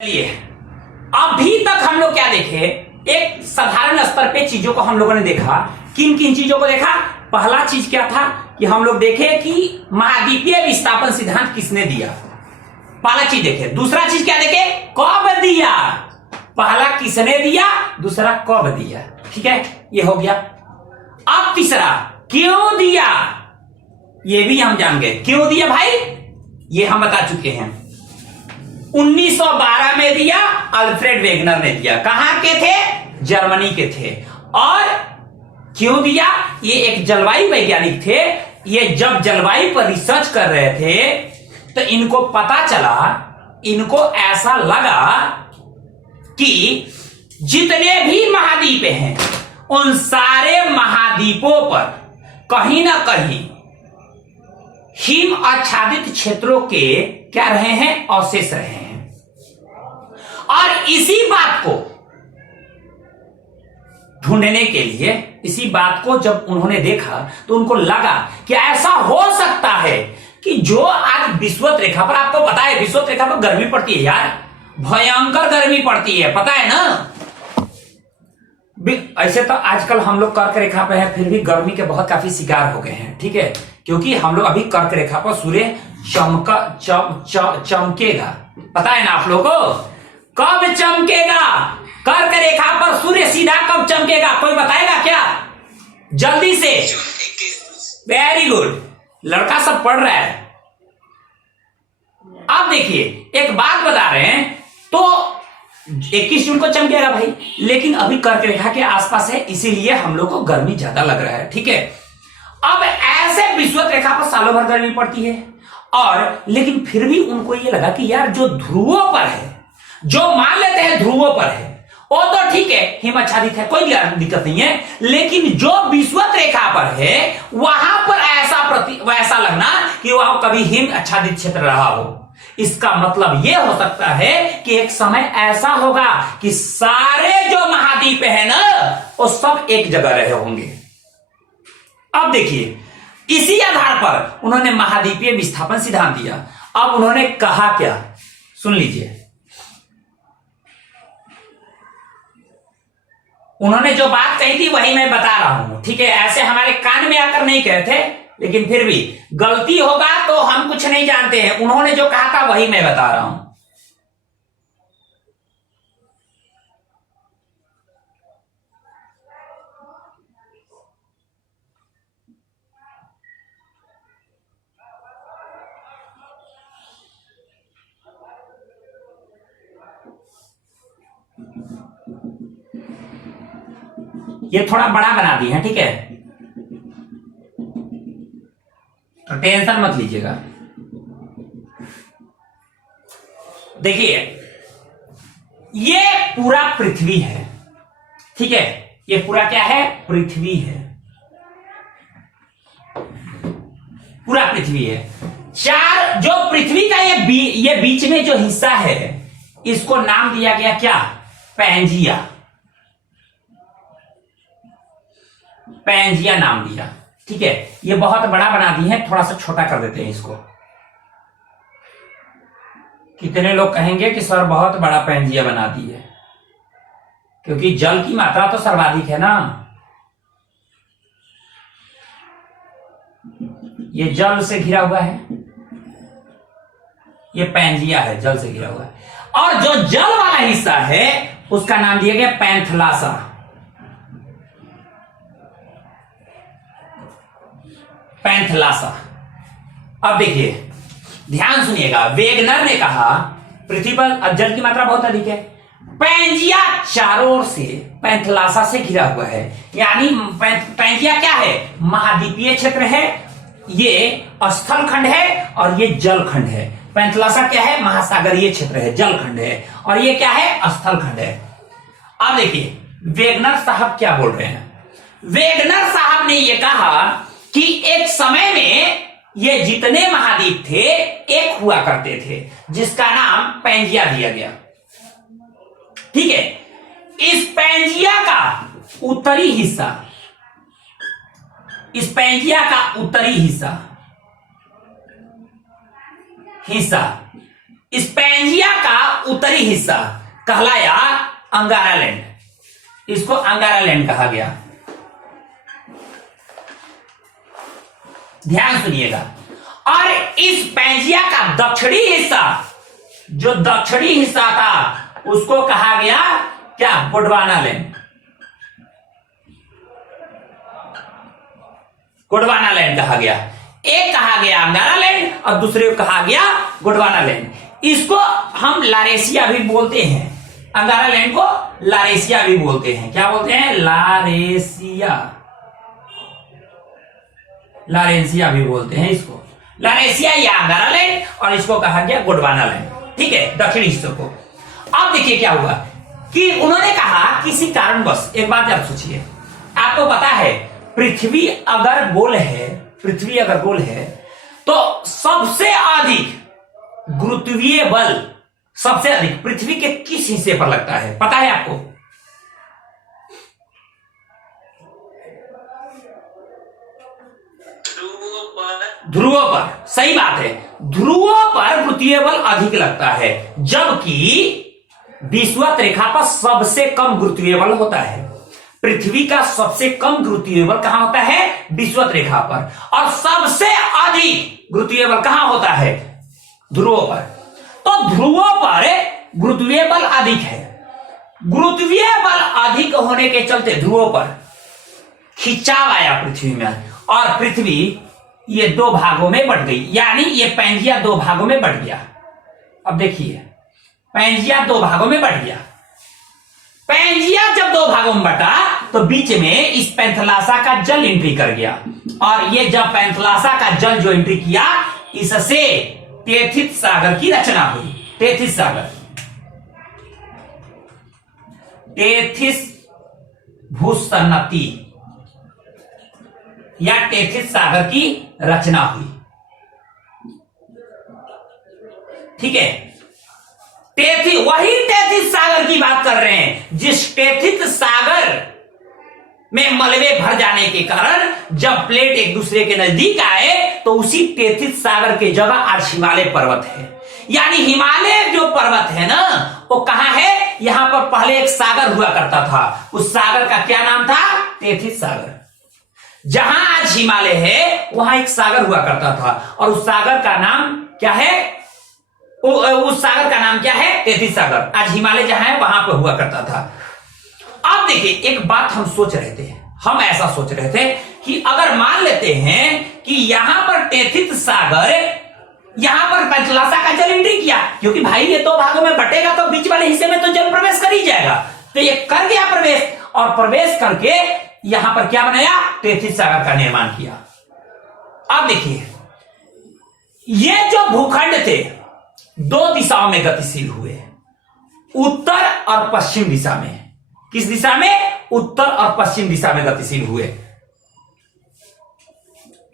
चलिए, अभी तक हम लोग क्या देखे, एक साधारण स्तर पे चीजों को हम लोगों ने देखा। किन किन चीजों को देखा? पहला चीज क्या था कि हम लोग देखे कि महाद्वीपीय विस्थापन सिद्धांत किसने दिया, पहला चीज देखे। दूसरा चीज क्या देखे? कब दिया। पहला किसने दिया, दूसरा कब दिया। ठीक है, ये हो गया। अब तीसरा क्यों दिया, ये भी हम जान गए। क्यों दिया भाई, ये हम बता चुके हैं। 1912 में दिया, अल्फ्रेड वेगनर ने दिया। कहां के थे? जर्मनी के थे। और क्यों दिया? ये एक जलवायु वैज्ञानिक थे। ये जब जलवायु पर रिसर्च कर रहे थे तो इनको पता चला, इनको ऐसा लगा कि जितने भी महाद्वीप हैं उन सारे महाद्वीपों पर कहीं ना कहीं हिम आच्छादित क्षेत्रों के क्या रहे हैं, अवशेष रहे हैं। और इसी बात को ढूंढने के लिए, इसी बात को जब उन्होंने देखा तो उनको लगा कि ऐसा हो सकता है कि जो आज विषुवत रेखा पर, आपको पता है विषुवत रेखा पर गर्मी पड़ती है यार, भयंकर गर्मी पड़ती है, पता है ना। ऐसे तो आजकल हम लोग कर्क रेखा पे हैं, फिर भी गर्मी के बहुत काफी शिकार हो गए हैं। ठीक है, क्योंकि हम लोग अभी कर्क रेखा पर सूर्य चमकेगा, पता है ना आप लोगों को। कब चमकेगा? कर्क रेखा पर सूर्य सीधा कब चमकेगा, कोई बताएगा क्या? जल्दी से। वेरी गुड, लड़का सब पढ़ रहा है। अब देखिए, एक बात बता रहे हैं, तो 21 जून को चमकेगा भाई, लेकिन अभी कर्क रेखा के आसपास है, इसीलिए हम लोग को गर्मी ज्यादा लग रहा है। ठीक है, अब ऐसे विषुवत रेखा पर सालों भर गर्मी पड़ती है, और लेकिन फिर भी उनको ये लगा कि यार जो ध्रुवों पर है, जो मान लेते हैं ध्रुवों पर है, वो तो ठीक है, हिम आच्छादित है, कोई दिक्कत नहीं है। लेकिन जो विषुवत रेखा पर है वहां पर वैसा लगना कि वहां कभी हिम आच्छादित क्षेत्र रहा हो। इसका मतलब यह हो सकता है कि एक समय ऐसा होगा कि सारे जो महाद्वीप है ना, वो सब एक जगह रहे होंगे। अब देखिए, इसी आधार पर उन्होंने महाद्वीपीय विस्थापन सिद्धांत दिया। अब उन्होंने कहा क्या, सुन लीजिए। उन्होंने जो बात कही थी वही मैं बता रहा हूं। ठीक है, ऐसे हमारे कान में आकर नहीं कहे थे, लेकिन फिर भी गलती होगा तो हम कुछ नहीं जानते हैं। उन्होंने जो कहा था वही मैं बता रहा हूं। ये थोड़ा बड़ा बना दी है, ठीक है, तो टेंशन मत लीजिएगा। देखिए, ये पूरा पृथ्वी है। ठीक है, ये पूरा क्या है, पृथ्वी है, पूरा पृथ्वी है। चार जो पृथ्वी का ये बीच में जो हिस्सा है, इसको नाम दिया गया क्या, पैंजिया। पैंजिया नाम दिया। ठीक है, ये बहुत बड़ा बना दी है, थोड़ा सा छोटा कर देते हैं इसको। कितने लोग कहेंगे कि सर बहुत बड़ा पैंजिया बना दी है, क्योंकि जल की मात्रा तो सर्वाधिक है ना। ये जल से घिरा हुआ है, ये पैंजिया है, जल से घिरा हुआ है। और जो जल वाला हिस्सा है उसका नाम दिया गया पैंथलासा। पैंथलासा। अब देखिए, ध्यान सुनिएगा, वेगनर ने कहा पृथ्वी पर जल की मात्रा बहुत अधिक है, पैंजिया चारों ओर से पैंथलासा से घिरा हुआ है। यानी पैंजिया क्या है, महाद्वीपीय क्षेत्र है, ये स्थल खंड है और ये जल खंड है। पैंथलासा क्या है, महासागरीय क्षेत्र है, जल खंड है, और ये क्या है, स्थल खंड है। अब देखिए, वेगनर साहब क्या बोल रहे हैं। वेगनर साहब ने यह कहा कि एक समय में ये जितने महाद्वीप थे एक हुआ करते थे, जिसका नाम पैंजिया दिया गया। ठीक है, इस पैंजिया का उत्तरी हिस्सा, इस पैंजिया का उत्तरी हिस्सा स्पेंजिया का उत्तरी हिस्सा कहलाया अंगारा लैंड, इसको अंगारा लैंड कहा गया। ध्यान सुनिएगा। और इस स्पेंजिया का दक्षिणी हिस्सा, जो दक्षिणी हिस्सा था, उसको कहा गया क्या? गोंडवाना लैंड। गोंडवाना लैंड कहा गया। एक कहा गया अंगारा लैंड और दूसरे को कहा गया गोंडवाना लैंड। इसको हम लारेशिया भी बोलते हैं। अंगारा लैंड को लारेशिया भी बोलते हैं। क्या बोलते हैं? लारेशिया। लारेशिया भी बोलते हैं इसको। लारेशिया या अंगारा लैंड, और इसको कहा गया गोंडवाना लैंड। ठीक है, दक्षिणी हिस्से को। अब देखिए क्या हुआ कि उन्होंने कहा किसी कारणवश, एक बात आप सोचिए, आपको पता है पृथ्वी अगर गोल है, पृथ्वी अगर गोल है तो सबसे अधिक गुरुत्वीय बल सबसे अधिक पृथ्वी के किस हिस्से पर लगता है? पता है आपको? ध्रुवों पर। सही बात है, ध्रुवों पर गुरुत्वीय बल अधिक लगता है, जबकि विषुवत रेखा पर सबसे कम गुरुत्वीय बल होता है। पृथ्वी का सबसे कम गुरुत्वीय बल कहां होता है? विषुवत रेखा पर। और सबसे अधिक गुरुत्वीय बल कहां होता है? ध्रुवों पर। तो ध्रुवों पर गुरुत्वीय बल अधिक है। गुरुत्वीय बल अधिक होने के चलते ध्रुवों पर खिंचाव आया पृथ्वी में, और पृथ्वी ये दो भागों में बट गई, यानी ये पैंजिया दो भागों में बट गया। अब देखिए, पैंजिया दो भागों में बट गया। पैंजिया जब दो भागों में बटा तो बीच में इस पैंथलासा का जल एंट्री कर गया, और ये जब पैंथलासा का जल जो एंट्री किया, इससे टेथिस सागर की रचना हुई। टेथिस सागर, टेथिस भूसन्नति या टेथिस सागर की रचना हुई। ठीक है, वही टेथिस सागर की बात कर रहे हैं, जिस टेथिस सागर में मलबे भर जाने के कारण जब प्लेट एक दूसरे के नजदीक आए तो उसी टेथिस सागर की जगह आज हिमालय पर्वत है। यानी हिमालय जो पर्वत है ना, वो कहां है? यहां पर पहले एक सागर हुआ करता था, उस सागर का क्या नाम था? टेथिस सागर। जहां आज हिमालय है वहां एक सागर हुआ करता था, और उस सागर का नाम क्या है? उस सागर का नाम क्या है? टेथिस सागर। आज हिमालय जहां है वहां पर हुआ करता था। अब देखिए, एक बात हम सोच रहे थे, हम ऐसा सोच रहे थे कि अगर मान लेते हैं कि यहां पर टेथिस सागर, यहां पर पैंथलासा का जल एंट्री किया, क्योंकि भाई ये दो भागों में बटेगा तो बीच वाले हिस्से में तो जल प्रवेश कर ही जाएगा, तो ये कर गया प्रवेश, और प्रवेश करके यहां पर क्या बनाया? टेथिस सागर का निर्माण किया। अब देखिए, ये जो भूखंड थे दो दिशाओं में गतिशील हुए, उत्तर और पश्चिम दिशा में। किस दिशा में? उत्तर और पश्चिम दिशा में गतिशील हुए।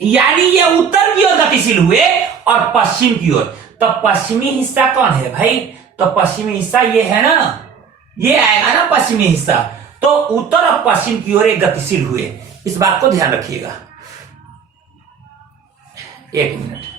यानी ये उत्तर की ओर गतिशील हुए और पश्चिम की ओर। तो पश्चिमी हिस्सा कौन है भाई? तो पश्चिमी हिस्सा ये है ना, ये आएगा ना पश्चिमी हिस्सा। तो उत्तर और पश्चिम की ओर गतिशील हुए, इस बात को ध्यान रखिएगा। एक मिनट।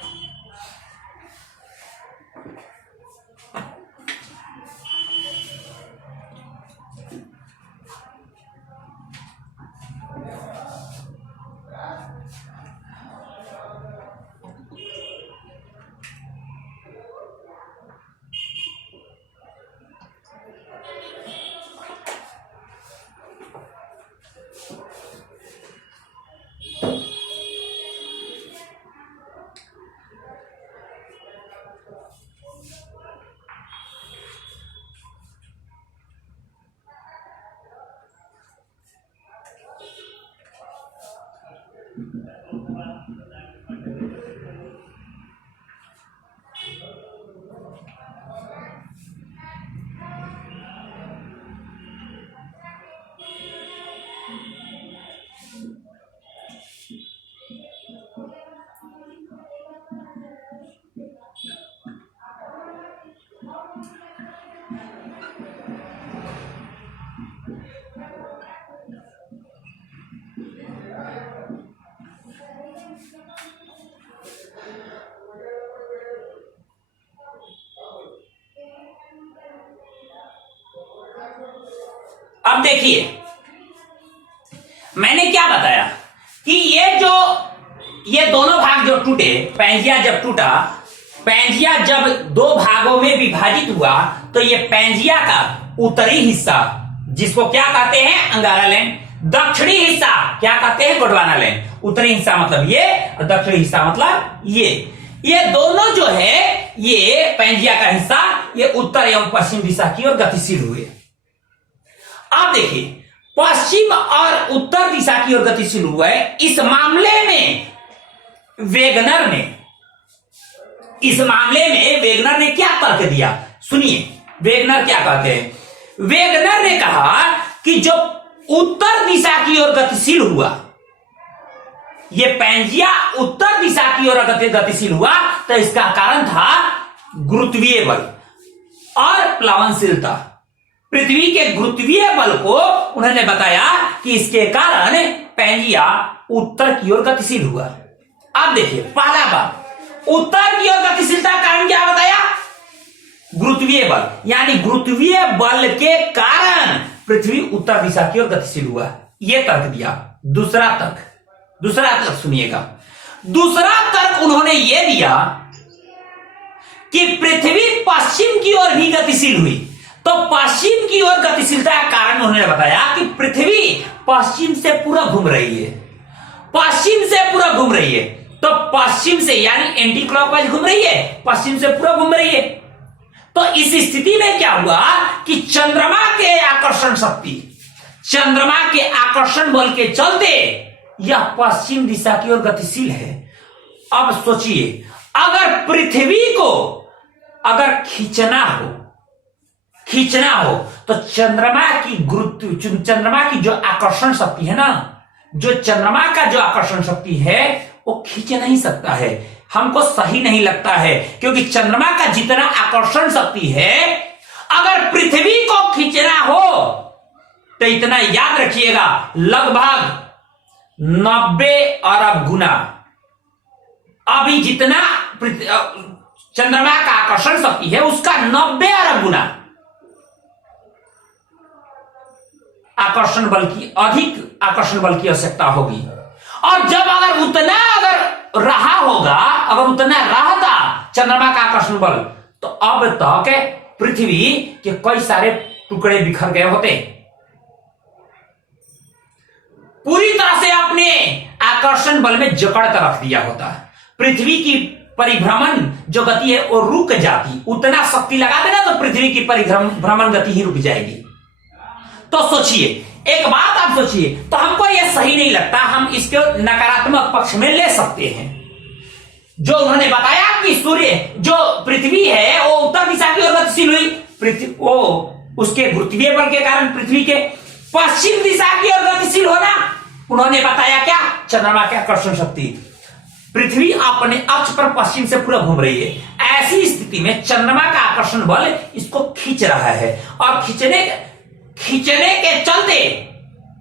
अब देखिए मैंने क्या बताया कि ये दोनों भाग जो टूटे, पैंजिया जब टूटा, पैंजिया जब दो भागों में विभाजित हुआ तो ये पैंजिया का उत्तरी हिस्सा जिसको क्या कहते हैं अंगारा लैंड, दक्षिणी हिस्सा क्या कहते हैं गोंडवाना लैंड। उत्तरी हिस्सा मतलब ये और दक्षिणी हिस्सा मतलब ये दोनों जो है ये पैंजिया का हिस्सा ये उत्तर एवं पश्चिम दिशा की ओर गतिशील हुए। अब देखिए पश्चिम और उत्तर दिशा की ओर गतिशील हुआ है। इस मामले में वेगनर ने क्या तर्क दिया, सुनिए वेगनर क्या कहते हैं। वेगनर ने कहा कि जो उत्तर दिशा की ओर गतिशील हुआ, ये पैंजिया उत्तर दिशा की ओर गतिशील हुआ तो इसका कारण था गुरुत्वीय बल और प्लवनशीलता। पृथ्वी के गुरुत्वीय बल को उन्होंने बताया कि इसके कारण पैंजिया उत्तर की ओर गतिशील हुआ। अब देखिए पहला बात, उत्तर की ओर गतिशीलता का कारण क्या बताया, गुरुत्वीय बल, यानी गुरुत्वीय बल के कारण पृथ्वी उत्तर दिशा की ओर गतिशील हुआ, यह तर्क दिया। दूसरा तर्क सुनिएगा। दूसरा तर्क उन्होंने यह दिया कि पृथ्वी पश्चिम की ओर भी गतिशील हुई, तो पश्चिम की ओर गतिशीलता का कारण उन्होंने बताया कि पृथ्वी पश्चिम से पूरा घूम रही है, तो पश्चिम से यानी एंटी क्लॉकवाइज घूम रही है, पश्चिम से पूरा घूम रही है। तो इस स्थिति में क्या हुआ कि चंद्रमा के आकर्षण बल के चलते यह पश्चिम दिशा की ओर गतिशील है। अब सोचिए अगर पृथ्वी को अगर खींचना हो तो चंद्रमा की जो आकर्षण शक्ति है ना, जो चंद्रमा का जो आकर्षण शक्ति है वो खींच नहीं सकता है, हमको सही नहीं लगता है, क्योंकि चंद्रमा का जितना आकर्षण शक्ति है अगर पृथ्वी को खींचना हो तो इतना याद रखिएगा लगभग 90 अरब गुना। अभी जितना चंद्रमा का आकर्षण शक्ति है उसका 90 अरब गुना अधिक आकर्षण बल की आवश्यकता होगी। और जब अगर उतना रहता चंद्रमा का आकर्षण बल तो अब तक पृथ्वी के कई सारे टुकड़े बिखर गए होते, पूरी तरह से अपने आकर्षण बल में जकड़ कर रख दिया होता। पृथ्वी की परिभ्रमण जो गति है वो रुक जाती, उतना शक्ति लगा देना तो पृथ्वी की परिभ्रमण गति ही रुक जाएगी। तो सोचिए, एक बात आप सोचिए, तो हमको यह सही नहीं लगता, हम इसके नकारात्मक पक्ष में ले सकते हैं। जो उन्होंने बताया कि सूर्य जो पृथ्वी है वो उत्तर दिशा की ओर गतिशील हुई, वो उसके गुरुत्वीय बल के कारण पृथ्वी के पश्चिम दिशा की ओर गतिशील होना, उन्होंने बताया क्या, चंद्रमा की आकर्षण शक्ति। पृथ्वी अपने अक्ष पर पश्चिम से पूरा घूम रही है, ऐसी स्थिति में चंद्रमा का आकर्षण बल इसको खींच रहा है और खींचने के चलते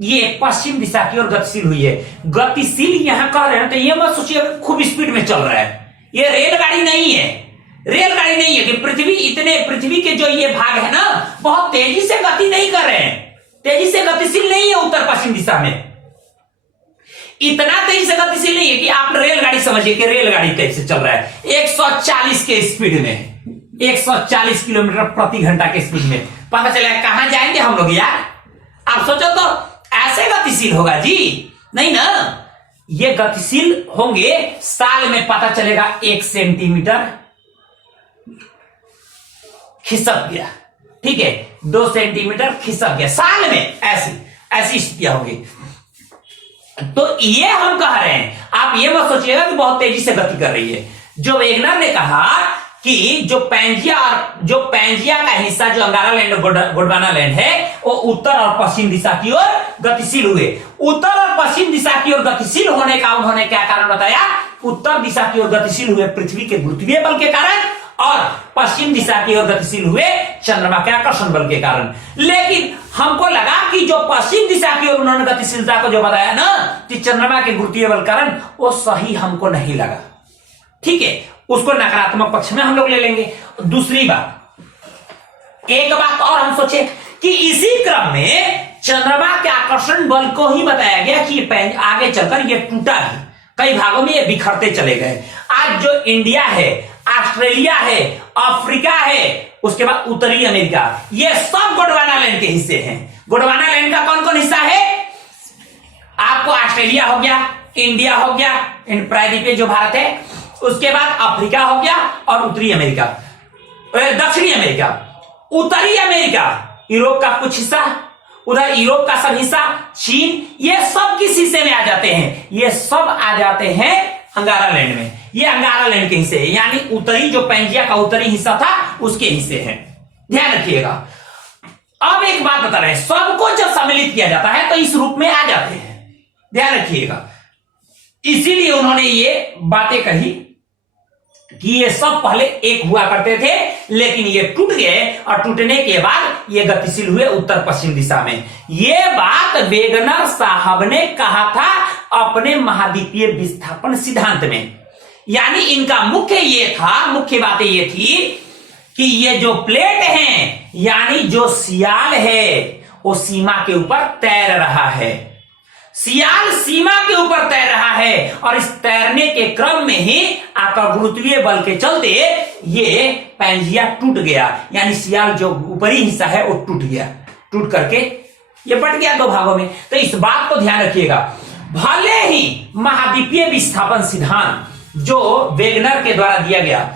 ये पश्चिम दिशा की ओर गतिशील हुई है। गतिशील यहां कह रहे हैं तो ये मत सोचिए खूब स्पीड में चल रहा है, ये रेलगाड़ी नहीं है कि पृथ्वी के जो ये भाग है ना बहुत तेजी से गति नहीं कर रहे हैं, तेजी से गतिशील नहीं है उत्तर पश्चिम दिशा में, इतना तेजी से गतिशील नहीं है कि आप रेलगाड़ी समझिए कि रेलगाड़ी कैसे चल रहा है 140 के स्पीड में, 140 किलोमीटर प्रति घंटा के स्पीड में, पता चलेगा कहां जाएंगे हम लोग यार। आप सोचो तो ऐसे गतिशील होगा जी, नहीं ना, ये गतिशील होंगे साल में पता चलेगा 1 सेंटीमीटर खिसक गया, ठीक है, 2 सेंटीमीटर खिसक गया साल में, ऐसी स्थितियां होगी। तो ये हम कह रहे हैं, आप ये मत सोचिएगा कि बहुत तेजी से गति कर रही है। जो वेगनर ने कहा कि जो पैंजिया का हिस्सा जो अंगारा लैंड और गोंडवाना लैंड है वो उत्तर और पश्चिम दिशा की ओर गतिशील हुए। उत्तर और पश्चिम दिशा की ओर गतिशील होने का उन्होंने क्या कारण बताया, उत्तर दिशा की ओर गतिशील हुए पृथ्वी के गुरुत्वीय बल के कारण और पश्चिम दिशा की ओर गतिशील हुए चंद्रमा के आकर्षण बल के कारण। लेकिन हमको लगा कि जो पश्चिम दिशा की ओर उन्होंने गतिशीलता को जो बताया ना कि चंद्रमा के गुरुत्वीय बल कारण, वो सही हमको नहीं लगा, ठीक है, उसको नकारात्मक पक्ष में हम लोग ले लेंगे। दूसरी बात, एक बात और हम सोचे कि इसी क्रम में चंद्रमा के आकर्षण बल को ही बताया गया कि ये आगे चलकर ये टूटा भी, कई भागों में ये बिखरते चले गए। आज जो इंडिया है, ऑस्ट्रेलिया है, अफ्रीका है, उसके बाद उत्तरी अमेरिका, ये सब गोंडवाना लैंड के हिस्से हैं। गोंडवाना लैंड का कौन कौन हिस्सा है? आपको ऑस्ट्रेलिया हो गया, इंडिया हो गया, प्रायद्वीपीय जो भारत है, उसके बाद अफ्रीका हो गया और उत्तरी अमेरिका, दक्षिणी अमेरिका, उत्तरी अमेरिका, यूरोप का कुछ हिस्सा, उधर यूरोप का सब हिस्सा, चीन, ये सब किस हिस्से में आ जाते हैं? ये सब आ जाते हैं अंगारा लैंड में। ये अंगारा लैंड के हिस्से हैं, यानी उत्तरी जो पैंजिया का उत्तरी हिस्सा था उसके हिस्से हैं। ध्यान रखिएगा। अब एक बात बता रहे हैं, सबको जब सम्मिलित किया जाता है तो इस रूप में आ जाते हैं, ध्यान रखिएगा। इसीलिए उन्होंने ये बातें कही कि ये सब पहले एक हुआ करते थे, लेकिन ये टूट गए और टूटने के बाद ये गतिशील हुए उत्तर पश्चिम दिशा में। ये बात वेगनर साहब ने कहा था अपने महाद्वीपीय विस्थापन सिद्धांत में। यानी इनका मुख्य बातें ये थी कि ये जो प्लेट हैं, यानी जो सियाल है वो सीमा के ऊपर तैर रहा है, सियाल सीमा के ऊपर तैर रहा है, और इस तैरने के क्रम में ही गुरुत्वीय बल के चलते ये पैंजिया टूट गया, यानी सियाल जो ऊपरी हिस्सा है वो टूट गया, टूट करके ये बट गया दो भागों में। तो इस बात को ध्यान रखिएगा। भले ही महाद्वीपीय विस्थापन सिद्धांत जो वेगनर के द्वारा दिया गया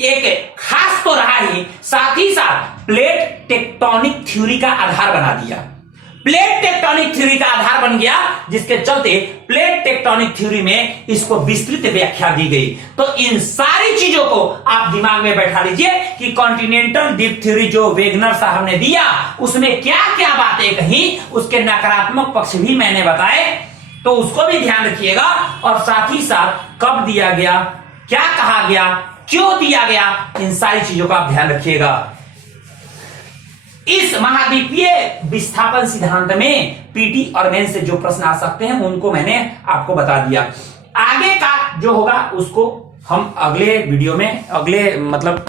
एक खास तो रहा ही, साथ ही साथ प्लेट टेक्टोनिक थ्योरी का आधार बना दिया। प्लेट टेक्टोनिक थ्योरी का आधार बन गया, जिसके चलते प्लेट टेक्टोनिक थ्योरी में इसको विस्तृत व्याख्या दी गई। तो इन सारी चीजों को आप दिमाग में बैठा लीजिए कि कॉन्टिनेंटल डिप थ्योरी जो वेगनर साहब ने दिया उसमें क्या क्या बातें कही, उसके नकारात्मक पक्ष भी मैंने बताए, तो उसको भी ध्यान रखिएगा। और साथ ही साथ कब दिया गया, क्या कहा गया, क्यों दिया गया, इन सारी चीजों का आप ध्यान रखिएगा। इस महाद्वीपीय विस्थापन सिद्धांत में पीटी और मेन से जो प्रश्न आ सकते हैं उनको मैंने आपको बता दिया। आगे का जो होगा उसको हम अगले वीडियो में, अगले मतलब